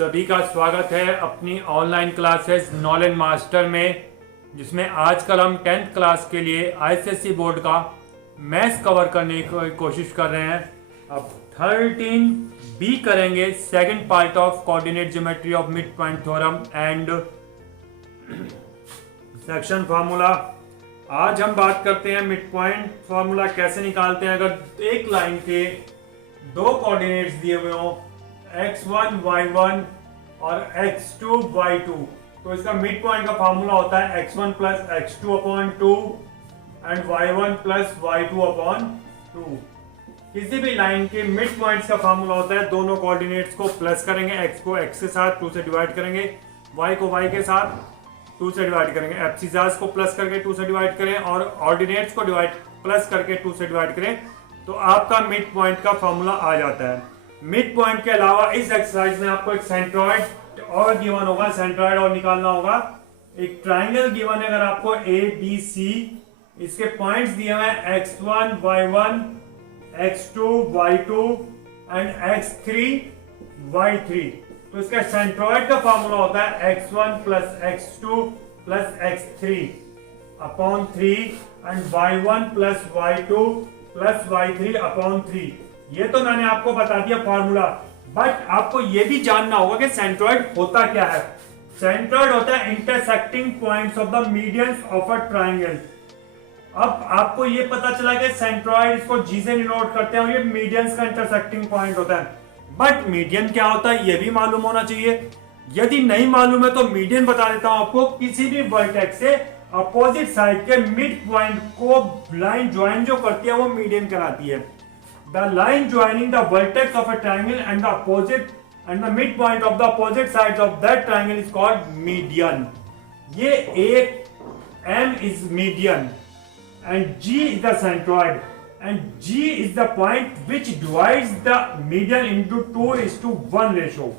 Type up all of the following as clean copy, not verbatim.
सभी का स्वागत है अपनी ऑनलाइन क्लासेस नॉलेज मास्टर में, जिसमें आजकल हम 10th क्लास के लिए आईसीएसई बोर्ड का मैथ्स कवर करने की कोशिश कर रहे हैं। अब 13 बी करेंगे, second part of coordinate geometry of mid point theorem and section formula. आज हम बात करते हैं मिड पॉइंट फार्मूला कैसे निकालते हैं। अगर एक लाइन के दो कोऑर्डिनेट्स दिए हुए हों x1 y1 और x2 y2, तो इसका मिड पॉइंट का फार्मूला होता है x1 plus x2 upon 2 and y1 plus y2 upon 2। किसी भी लाइन के मिड पॉइंट्स का फार्मूला होता है दोनों कोऑर्डिनेट्स को प्लस करेंगे, x को x के साथ 2 से डिवाइड करेंगे, y को y के साथ 2 से डिवाइड करेंगे, एब्सिसास को प्लस करके 2 से डिवाइड करें और ऑर्डिनेट्स को डिवाइड प्लस करके 2 से डिवाइड करें, तो आपका मिड पॉइंट का फार्मूला आ जाता है। मिड पॉइंट के अलावा इस एक्सरसाइज में आपको एक सेंट्रॉइड और गिवन होगा, सेंट्रॉइड और निकालना होगा। एक ट्राइंगल गिवन है, अगर आपको ए बी सी, इसके पॉइंट्स दिए हुए हैं x1 y1 x2 y2 and x3 y3, तो इसका सेंट्रॉइड का फार्मूला होता है x1 plus x2 plus x3 upon 3 and y1 plus y2 plus y3 upon 3। ये तो मैंने आपको बता दिया फार्मूला, बट आपको ये भी जानना होगा कि सेंट्रॉइड होता क्या है। सेंट्रॉइड होता है intersecting points of the medians of a triangle. अब आपको ये पता चला कि सेंट्रॉइड, इसको जी से डिनोट करते हैं और ये मीडियंस का इंटरसेक्टिंग पॉइंट होता है। बट मीडियन क्या होता है ये भी मालूम होना चाहिए। यदि नहीं मालूम है तो मीडियन बता देता हूं आपको, किसी भी वर्टेक्स से अपोजिट साइड के मिड पॉइंट को लाइन ज्वाइन जो करती है वो मीडियन कहलाती है। The line joining the vertex of a triangle and the opposite and the midpoint of the opposite sides of that triangle is called median. ये एक M is median and G is the centroid and G is the point which divides the median into 2:1 ratio.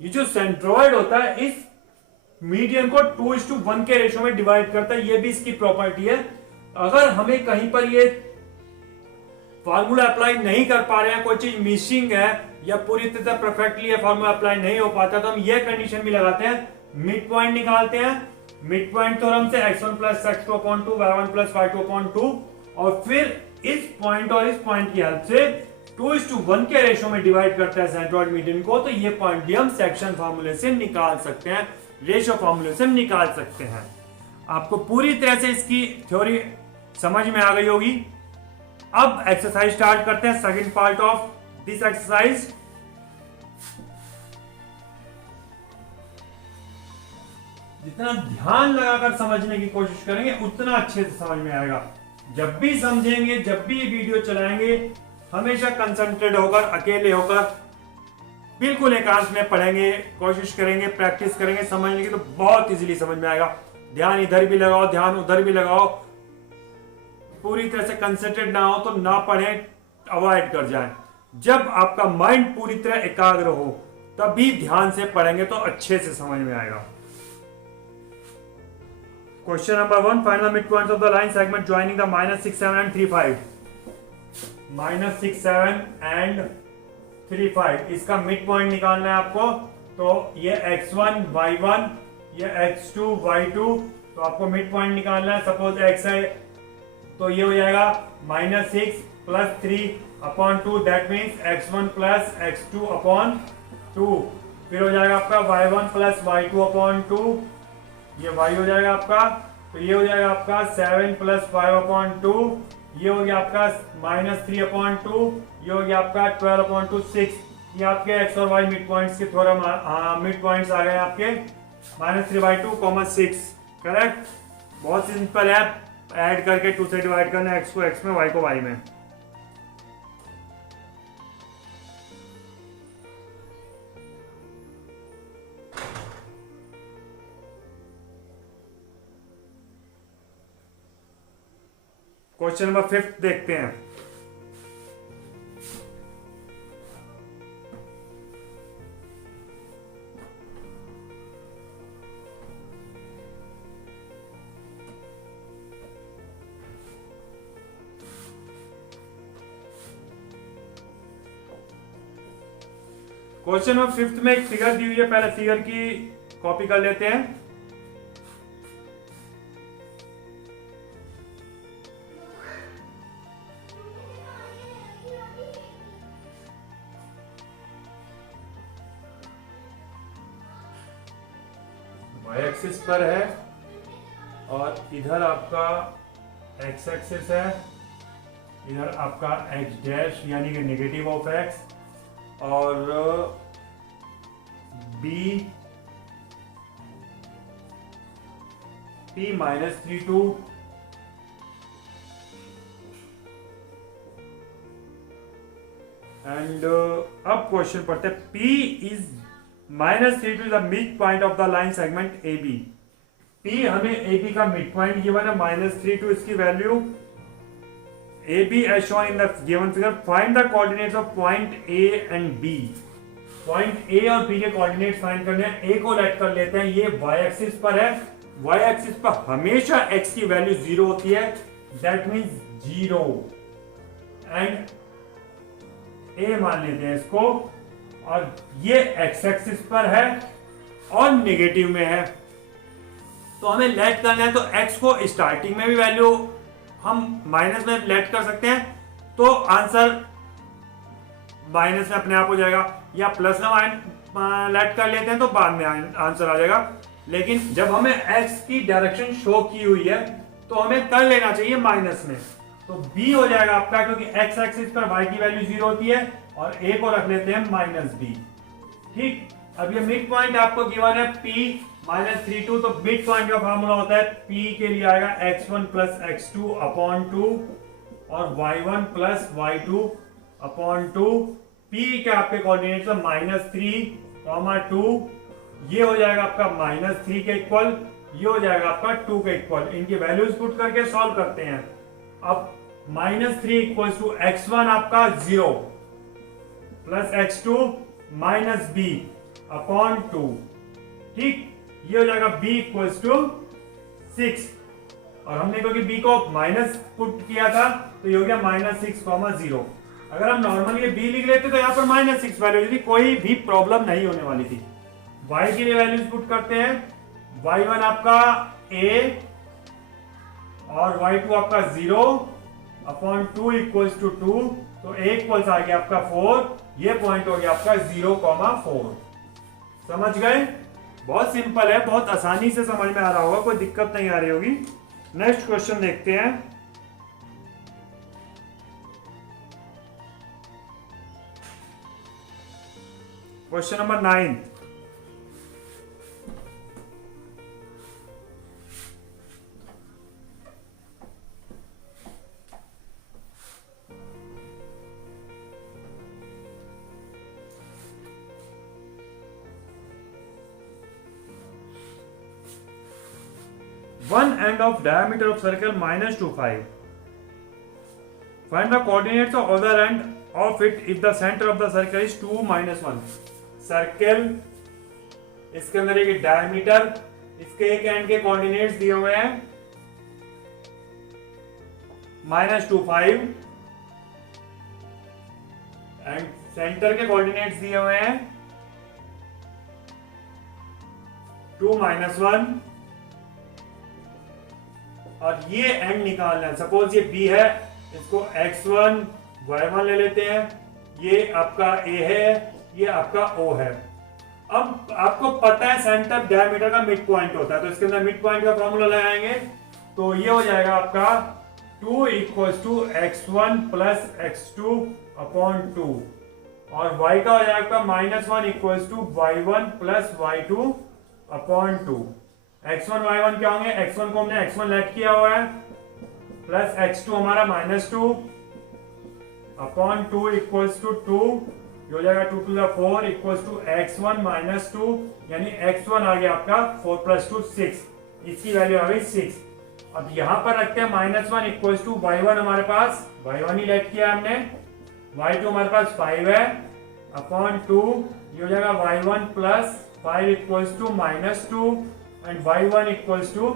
ये जो centroid होता है इस median को 2:1 के ratio में डिवाइड करता है, ये भी इसकी प्रॉपर्टी है। अगर हमें कहीं पर ये फार्मूला अप्लाई नहीं कर पा रहे हैं, कोई चीज मिसिंग है या पूरी तरह से परफेक्टली फार्मूला अप्लाई नहीं हो पाता, तो हम ये कंडीशन भी लगाते हैं, मिड पॉइंट निकालते हैं मिड पॉइंट थ्योरम से x1 plus x2 upon 2 y1 plus y2 upon 2, और फिर इस पॉइंट और इस पॉइंट की हेल्प से 2:1 के रेशो में डिवाइड करते हैं सेंट्रॉइड मीडियन को। तो ये पॉइंट भी हम सेक्शन फार्मूले से निकाल सकते हैं, रेशो फार्मूले से निकाल सकते हैं। आपको पूरी तरह से इसकी थ्योरी समझ में आ गई होगी। अब एक्सरसाइज स्टार्ट करते हैं, second part of this exercise. जितना ध्यान लगाकर समझने की कोशिश करेंगे उतना अच्छे से समझ में आएगा। जब भी समझेंगे, जब भी ये वीडियो चलाएंगे, हमेशा कंसंट्रेट होकर, अकेले होकर, बिल्कुल एकांत में पढ़ेंगे, कोशिश करेंगे, प्रैक्टिस करेंगे समझने की, तो बहुत इजीली समझ में आएगा। ध्यान इधर भी लगाओ, ध्यान उधर भी लगाओ, पूरी तरह से कंसंट्रेट ना हो तो ना पढ़ें, अवॉइड कर जाएं। जब आपका माइंड पूरी तरह एकाग्र हो तभी ध्यान से पढ़ेंगे तो अच्छे से समझ में आएगा। Question number 1, find the mid points of the line segment joining the -6 7 and 3 5। -6 7 and 3 5 इसका मिड पॉइंट निकालना है आपको। तो ये x1 y1, ये x2 y2, तो आपको मिड पॉइंट निकालना है। सपोज x है तो ये हो जाएगा -6 plus 3 upon 2, that means x1 plus x2 upon 2। फिर हो जाएगा आपका y1 प्लस y2 अपॉन 2, ये y हो जाएगा आपका। तो ये हो जाएगा आपका 7 प्लस 5 अपॉन 2, ये हो गया आपका -3 अपॉन 2, ये हो गया आपका 12 अपॉन 2 6। ये आपके x और y मिड पॉइंट्स के थ्योरम, मिड पॉइंट्स आ गए आपके -3/2, 6। करेक्ट, बहुत सिंपल है, ऐड करके 2 से डिवाइड करना, x को x में, y को y में। क्वेश्चन नंबर 5 देखते हैं। क्वेश्चन नंबर 5 में एक फिगर दी हुई है, पहले फिगर की कॉपी कर लेते हैं। वाई एक्सिस पर है और इधर आपका एक्स एक्सिस है, इधर आपका एक्स डैश यानी कि नेगेटिव ऑफ एक्स और बी p -32 एंड अब क्वेश्चन पढ़ते हैं। p is -32 is the midpoint of the line segment AB। p हमें AB का मिड पॉइंट गिवन है -32 इसकी value. AB as shown in the given figure, find the coordinates of point A and B। Point A और B के coordinate find करने हैं। A को late कर लेते हैं, ये y एक्सिस पर है। y एक्सिस पर हमेशा x की वैल्यू 0 होती है, दैट मींस 0 एंड A मान लेते हैं इसको, और ये x एक्सिस पर है और नेगेटिव में है। तो हमें लेट करना है, तो x को स्टार्टिंग में भी वैल्यू हम माइनस में लेट कर सकते हैं, तो आंसर माइनस में अपने आप हो जाएगा, या प्लस में लेट कर लेते हैं तो बाद में आंसर आ जाएगा। लेकिन जब हमें x की डायरेक्शन शो की हुई है तो हमें कर लेना चाहिए माइनस में, तो b हो जाएगा आपका, क्योंकि x एक्सिस पर y की वैल्यू 0 होती है, और a को रख लेते हैं -b। ठीक, अब ये मिड पॉइंट आपको गिवन है p -32, तो मिड पॉइंट का फार्मूला होता है p के लिए आएगा x1 + x2 अपॉन 2 और y1 + y2 अपॉन 2। p के आपके कोऑर्डिनेट्स है -3, 2, ये हो जाएगा आपका -3 के इक्वल, ये हो जाएगा आपका 2 के इक्वल। इनकी वैल्यूज पुट करके सॉल्व करते हैं। अब -3 = x1 आपका 0 प्लस x2 -b अपॉन 2। ठीक, ये हो जाएगा b = 6, और हमने क्योंकि b को माइनस पुट किया था तो ये हो गया -6, 0। अगर हम नॉर्मली ये b लिख लेते तो यहाँ पर -6 वैल्यू थी, कोई भी प्रॉब्लम नहीं होने वाली थी। y के लिए वैल्यूज पुट करते हैं, y1 आपका a और y2 आपका 0 अपॉन 2 = 2, तो a इक्वल्स आ गया आपका 4, ये पॉइंट हो गया आपका 0,4। समझ गए? बहुत सिंपल है, बहुत आसानी से समझ में आ रहा होगा, कोई दिक्कत नहीं आ रही होगी। नेक्स्ट क्वेश्चन देखते हैं। Question number 9। One end of diameter of circle -25. Find the coordinates of other end of it if the center of the circle is 2 - 1. Circle, इसके अंदर एक डायमीटर, इसके एक एंड के कोऑर्डिनेट्स दिए हुए हैं -25 एंड सेंटर के कोऑर्डिनेट्स दिए हुए हैं 2 - 1, और ये एंड निकालना है। सपोज ये B है, इसको x1 y1 ले लेते हैं, ये आपका A है, ये आपका O है। अब आपको पता है सेंटर डायमीटर का मिड पॉइंट होता है, तो इसके अंदर मिड पॉइंट का फॉर्मूला लगाएंगे, तो ये हो जाएगा आपका 2 = x1 + x2 अपॉन 2, और y का हो जाएगा आपका -1 = y1 + y2 upon 2। x1 y1 क्या होंगे? x1 को हमने x1 लेट किया हुआ है, प्लस x2 हमारा -2 अपॉन 2 = 2, ये हो जाएगा 2 × 4 = x1 - 2, यानी x1 आ गया आपका 4 + 2 6, इसकी वैल्यू आ गई 6। अब यहाँ पर रखते हैं -1 = y1, हमारे पास y1 ही लेट किया हमने, y2 हमारे पास 5 है अपॉन 2, ये हो जाएगा y1 + 5 = -2 and y1 = -2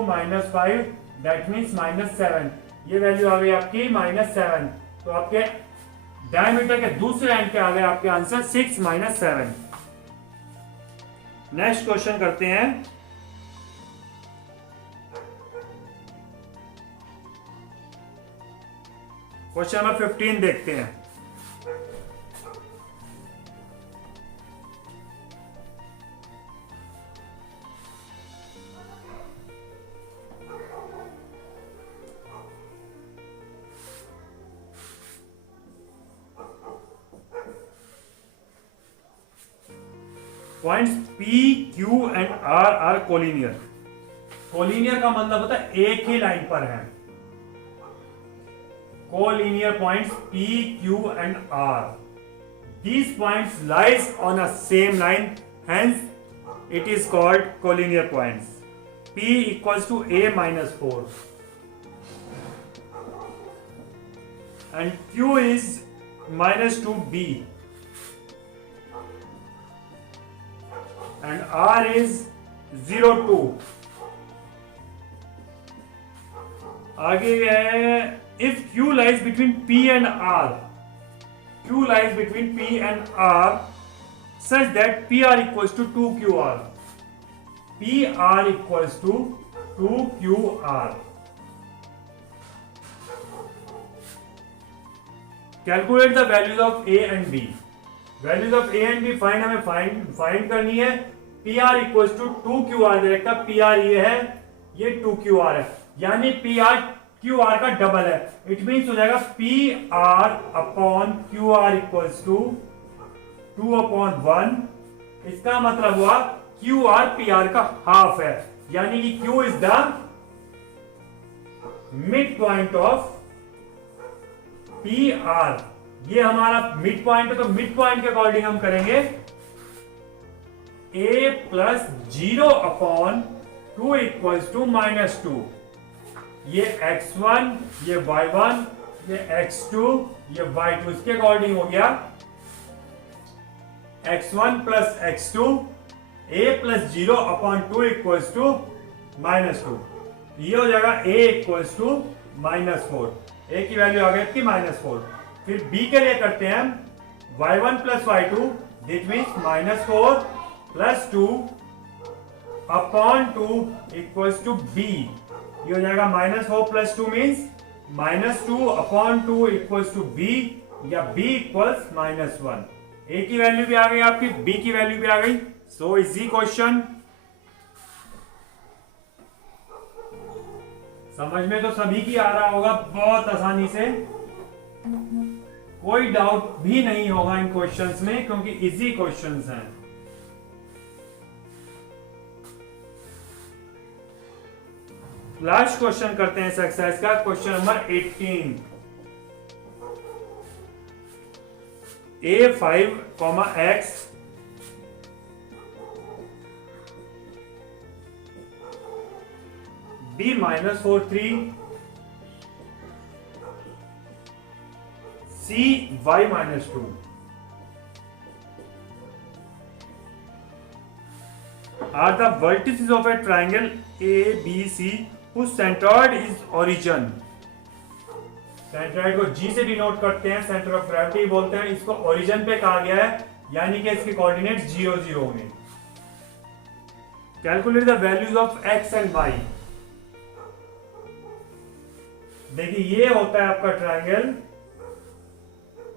- 5, that means -7। ये वैल्यू आ गई आपकी -7। तो आपके डायमीटर के दूसरे एंड पे आ गए आपके आंसर 6 - 7। नेक्स्ट क्वेश्चन करते हैं। क्वेश्चन नंबर 15 देखते हैं। Points P, Q and R are collinear. Collinear का मतलब होता है एक ही लाइन पर है। Collinear points P, Q and R, these points lies on a same line, hence it is called collinear points. P equals to A minus 4 and Q is minus 2B and R is 0 2। आगे है if Q lies between P and R, Q lies between P and R such that PR equals to 2QR, PR equals to 2QR। Calculate the values of A and B। Values of A and B find हमें find करनी है। P R equal to 2QR दे रखा, P R ये है, ये 2QR है, यानी पी आर क्यू आर का डबल है। इट मीन्स हो जाएगा P R upon Q R equals to 2/1। इसका मतलब हुआ क्यू आर पी आर का हाफ है, यानी कि Q is the midpoint of P R. ये हमारा मिड पॉइंट है, तो मिड पॉइंट के अकॉर्डिंग हम करेंगे a प्लस 0/2 इक्वल्स टू -2। ये x1, ये y1, ये x2, ये y2, इसके अकॉर्डिंग हो गया x1 plus x2 a plus 0/2 equals to -2। ये हो जाएगा a इक्वल्स टू -4। a की वैल्यू आ गई आपकी -4। फिर b के लिए करते हैं y1 plus y2, that means -4 plus 2/2 equals to b। ये हो जाएगा -4 plus 2 means -2/2 equals to b, या b इक्वल्स -1। a की वैल्यू भी आ गई आपकी, b की वैल्यू भी आ गई। So easy question. समझ में तो सभी की आ रहा होगा बहुत आसानी से, कोई डाउट भी नहीं होगा इन क्वेश्चंस में, क्योंकि इजी क्वेश्चंस हैं। लास्ट क्वेश्चन करते हैं इस एक्सरसाइज का, question number 18। A5, X B -4 3 C y -2 are the vertices of a triangle ABC whose centroid is origin। Centroid को G से डिनोट करते हैं, सेंटर ऑफ ग्रेविटी बोलते हैं, इसको ओरिजिन पे कहा गया है, यानी कि इसके कोऑर्डिनेट 0 0 होंगे। Calculate the values of x and y। देखिए ये होता है आपका ट्रायंगल,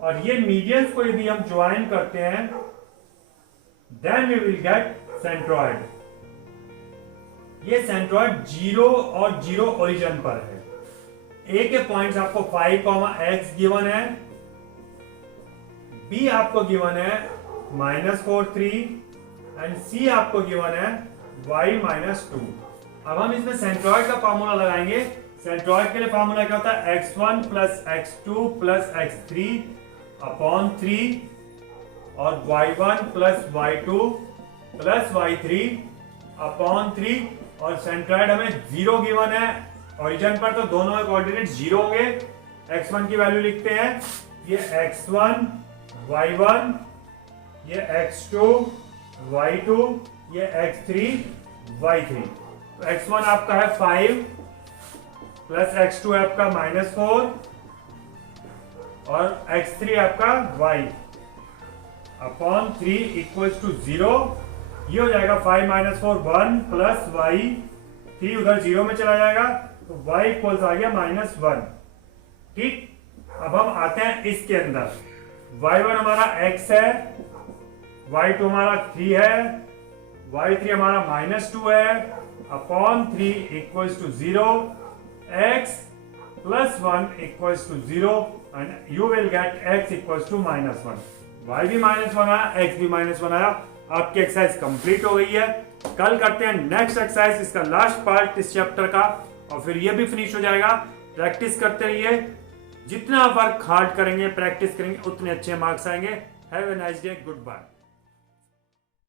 और ये मीडियंस को यदि हम ज्वाइन करते हैं then we will get centroid. ये सेंट्रॉइड 0 और 0 ओरिजिन पर है। ए के पॉइंट्स आपको 5, गिवन है, बी आपको गिवन है -4 3 एंड सी आपको गिवन है y -2। अब हम इसमें सेंट्रॉइड का फॉर्मूला लगाएंगे। सेंट्रॉइड के लिए फॉर्मूला क्या होता है? x1 plus x2 plus x3 upon 3 और y1 plus y2 plus y3 upon 3, और सेंट्रॉइड हमें 0 गिवन है ओरिजिन पर, तो दोनों के कोऑर्डिनेट 0 होंगे। x1 की वैल्यू लिखते हैं, ये x1 y1, ये x2 y2, ये x3 y3। तो x1 आपका है 5 प्लस x2 है आपका -4 और x3 आपका y अपॉन 3 इक्वल्स टू 0। ये हो जाएगा 5 माइनस 4 1 प्लस वाई 3 उधर 0 में चला जाएगा तो y इक्वल्स आ गया -1। ठीक, अब हम आते हैं इसके अंदर। y1 हमारा x है, y2 हमारा 3 है, y3 हमारा -2 है upon 3 equals to 0, x plus 1 equals to 0 and you will get x equals to -1। y भी -1 आया, x भी -1 आया। आपकी एक्सरसाइज कंप्लीट हो गई है। कल करते हैं नेक्स्ट एक्सरसाइज, इसका लास्ट पार्ट इस चैप्टर का, और फिर ये भी फिनिश हो जाएगा। प्रैक्टिस करते रहिए, जितना वर्क हार्ड करेंगे, प्रैक्टिस करेंगे, उतने अच्छे मार्क्स आएंगे। Have a nice day, good bye.